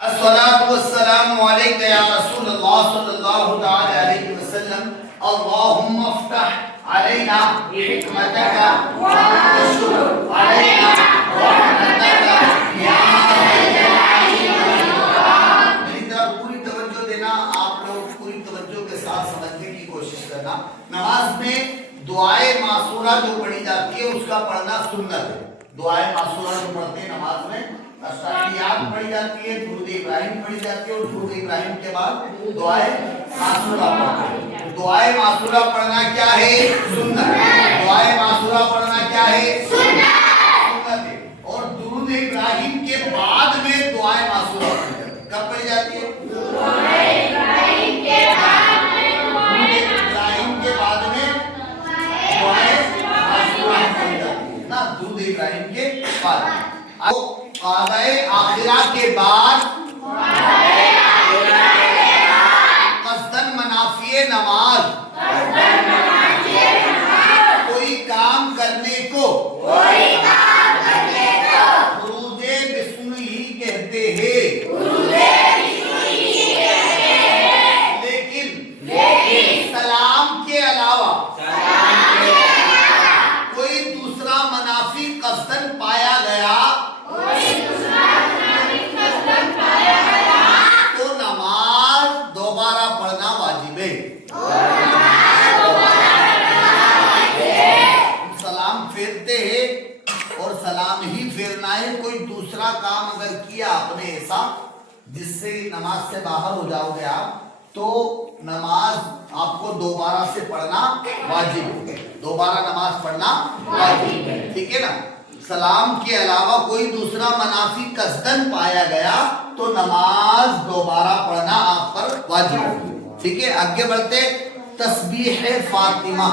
الصلاة والسلام عليك يا رسول الله صلى الله تعالى عليه وسلم اللهم افتح علينا حكمتك وانشر علينا رحمتك يا मेरी तरफ पूरी तवज्जो देना। आप लोग पूरी तवज्जो के साथ समझने की कोशिश करना। नमाज में दुआए मासूरा जो पढ़ी जाती है उसका पढ़ना सुन्नत है। दुआए मासूरा जो पढ़ते हैं नमाज में तहiyat पढ़ी जाती है, दुरूद इब्राहिम पढ़ी जाती है और दुरूद इब्राहिम के बाद दुआए मासूरा पढ़ते हैं। दुआए मासूरा पढ़ना क्या है? सुन्नत। दुआए मासूरा पढ़ना क्या है? सुन्नत है। और दुरूद इब्राहिम के बाद में दुआए मासूरा पढ़ी जाती है। कब पढ़ी जाती है? दुआए इब्राहिम के बाद में। इब्राहिम के बाद में दुआए मासूरा पढ़ी जाती है ना, दुरूद इब्राहिम के बाद। काज़ाए आखिरा के बाद क़स्दन मनाफ़िए नमाज कोई काम करने को दुरूदे बिस्मिल्लाह ही कहते हैं। लेकिन सलाम के अलावा कोई दूसरा मनाफ़ी क़स्दन पाया गया तो नमाज दोबारा पढ़ना वाजिब है। सलाम फेरते हैं और सलाम ही फेरना है। कोई दूसरा काम अगर किया आपने ऐसा जिससे नमाज से बाहर हो जाओगे आप, तो नमाज आपको दोबारा से पढ़ना वाजिब है। दोबारा नमाज पढ़ना वाजिब है, ठीक है ना। सलाम के अलावा कोई दूसरा मनाफी कसदन पाया गया तो नमाज दोबारा पढ़ना आप पर वाजिब है, ठीक है। आगे बढ़ते तस्बीह फातिमा।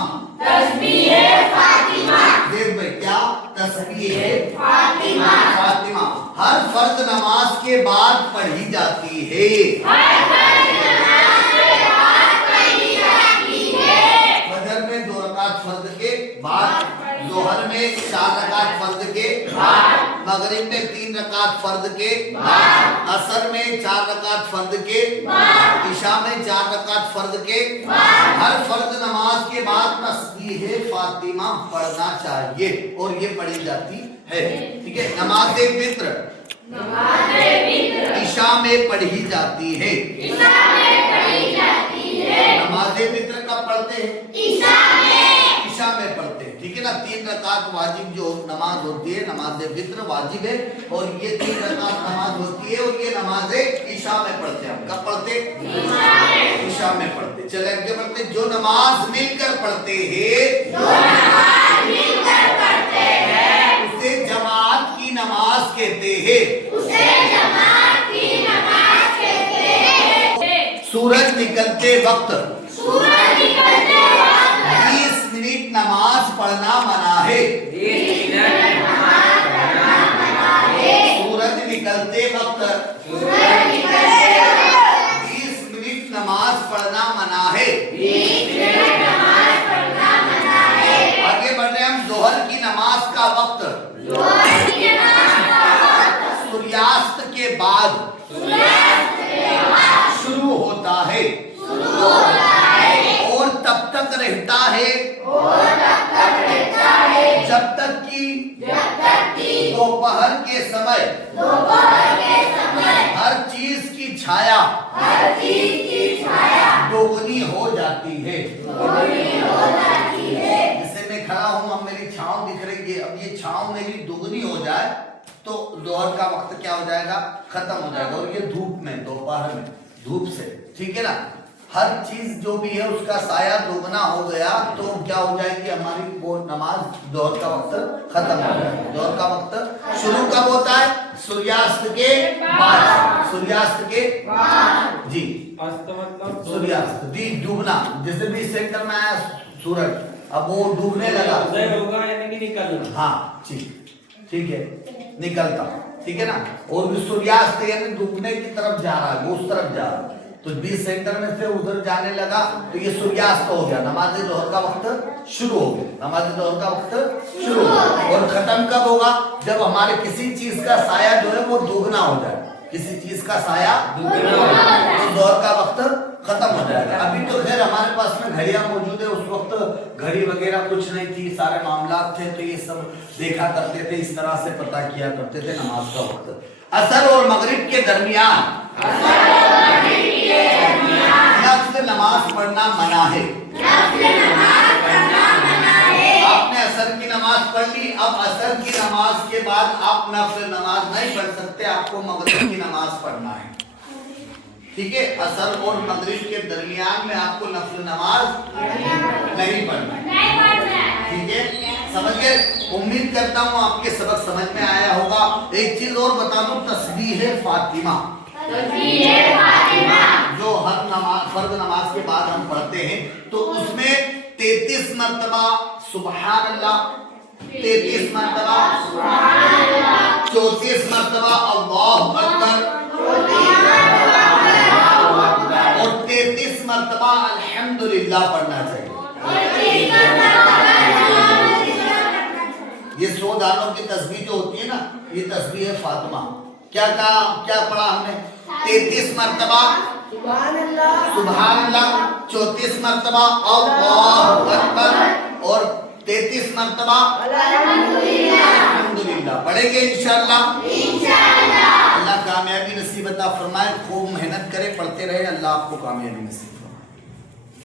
देख भाई क्या तस्बीह फातिमा हर फर्ज नमाज के बाद पढ़ी जाती है। फजर में 2 रकात फर्ज के बाद, जोहर में 4 रकात फर्ज के बाद, मगरिब में 3 रकात फर्ज के बाद, असर में 4 रकात फर्ज के बाद, इशा में 4 रकात फर्ज के बाद। हर फर्ज नमाज के बाद तस्बीह फातिमा पढ़ना चाहिए और ये पढ़ी जाती है, ठीक है। नमाज वित्र इशा में पढ़ी जाती है। नमाज वित्र कब पढ़ते हैं? इशा में पढ़ते हैं, ठीक है ना। 3 रकात वाजिब जो नमाज होती है, नमाज वित्र वाजिब है और ये 3 रकात नमाज होती है और ये नमाज इशा में पढ़ते हैं। कब पढ़ते? इशा में पढ़ते। चले आगे बढ़ते। जो नमाज मिलकर पढ़ते हैं उसे जमात की नमाज कहते हैं। सूरज निकलते वक्त 20 मिनट नमाज पढ़ना मना है। सूरज निकलते वक्त 20 मिनट नमाज पढ़ना मना है। आगे बढ़ रहे हम। जोहर की नमाज का वक्त सूर्यास्त के बाद शुरू होता है और तब तक रहता है जब तक कि दोपहर के समय हर चीज की छाया दोगुनी हो जाती है। जैसे मैं खड़ा हूं, अब मेरी छांव दिख रही है, अब ये छांव मेरी दोगुनी हो जाए तो जोहर का वक्त क्या हो जाएगा? खत्म हो जाएगा। और ये धूप में, दोपहर में धूप से, ठीक है ना, हर चीज जो भी है उसका साया दोगुना हो गया तो क्या हो जाएगी हमारी वो नमाज, जोहर का वक्त खत्म हो जाएगा। जोहर का वक्त शुरू कब होता है? सूर्यास्त के बाद। सूर्यास्त के जी, सूर्यास्त दी डूबना। जैसे भी सेंटर में आया सूरज, अब वो डूबने लगा हाँ, ठीक है, निकलता, ठीक है ना। और भी सूर्यास्त यानी डूबने की तरफ जा रहा है, वो उस तरफ जा रहा है, तो 20 सेंटर में से उधर जाने लगा तो ये सूर्यास्त हो गया। नमाज जोहर का वक्त शुरू हो गया। नमाज जोहर का वक्त शुरू हो गया। और खत्म कब होगा? जब हमारे किसी चीज का साया जो है वो दोगुना हो जाए। किसी चीज का साया तो जोहर का वक्त खत्म हो जाएगा। अभी तो खैर हमारे पास में घड़ियां मौजूद है, उस वक्त घड़ी वगैरह कुछ नहीं थी, सारे मामलात थे, तो ये सब देखा करते थे, इस तरह से पता किया करते थे नमाज का वक्त। असर और मगरिब के दरमियान नफ्ल नमाज पढ़ना मना है। आपने असर की नमाज पढ़ ली, अब असर की नमाज के बाद आप नफ्ल नमाज नहीं पढ़ सकते, आपको मगरिब की नमाज पढ़ना है। ठीक है, असर और मगरिब के दरमियान में आपको नफ्ल नमाज नहीं पढ़ना है। ठीक है, समझ गए? उम्मीद करता हूँ आपके सबक समझ में आया होगा। एक चीज और बता दूं, तस्बीह फातिमा जो हर नमाज फर्ज नमाज के बाद हम पढ़ते हैं, तो उसमें 33 मर्तबा सुबहान अल्लाह, 33 मर्तबा 34 मर्तबा अल्लाहु अकबर और 33 मर्तबा अल्हम्दुलिल्लाह पढ़ना चाहिए। ये 100 दानों की तस्बीह जो होती है ना, ये तस्बीह है फातिमा। क्या कहा, क्या पढ़ा हमने? 33 मर्तबा सुभान अल्लाह, 34 मर्तबा अल्लाहु अकबर और 33 मर्तबा अल्हम्दुलिल्लाह पढ़ेंगे इंशाअल्लाह। अल्लाह कामयाबी नसीब अता फरमाए। खूब मेहनत करें, पढ़ते रहे, अल्लाह आपको कामयाबी नसीब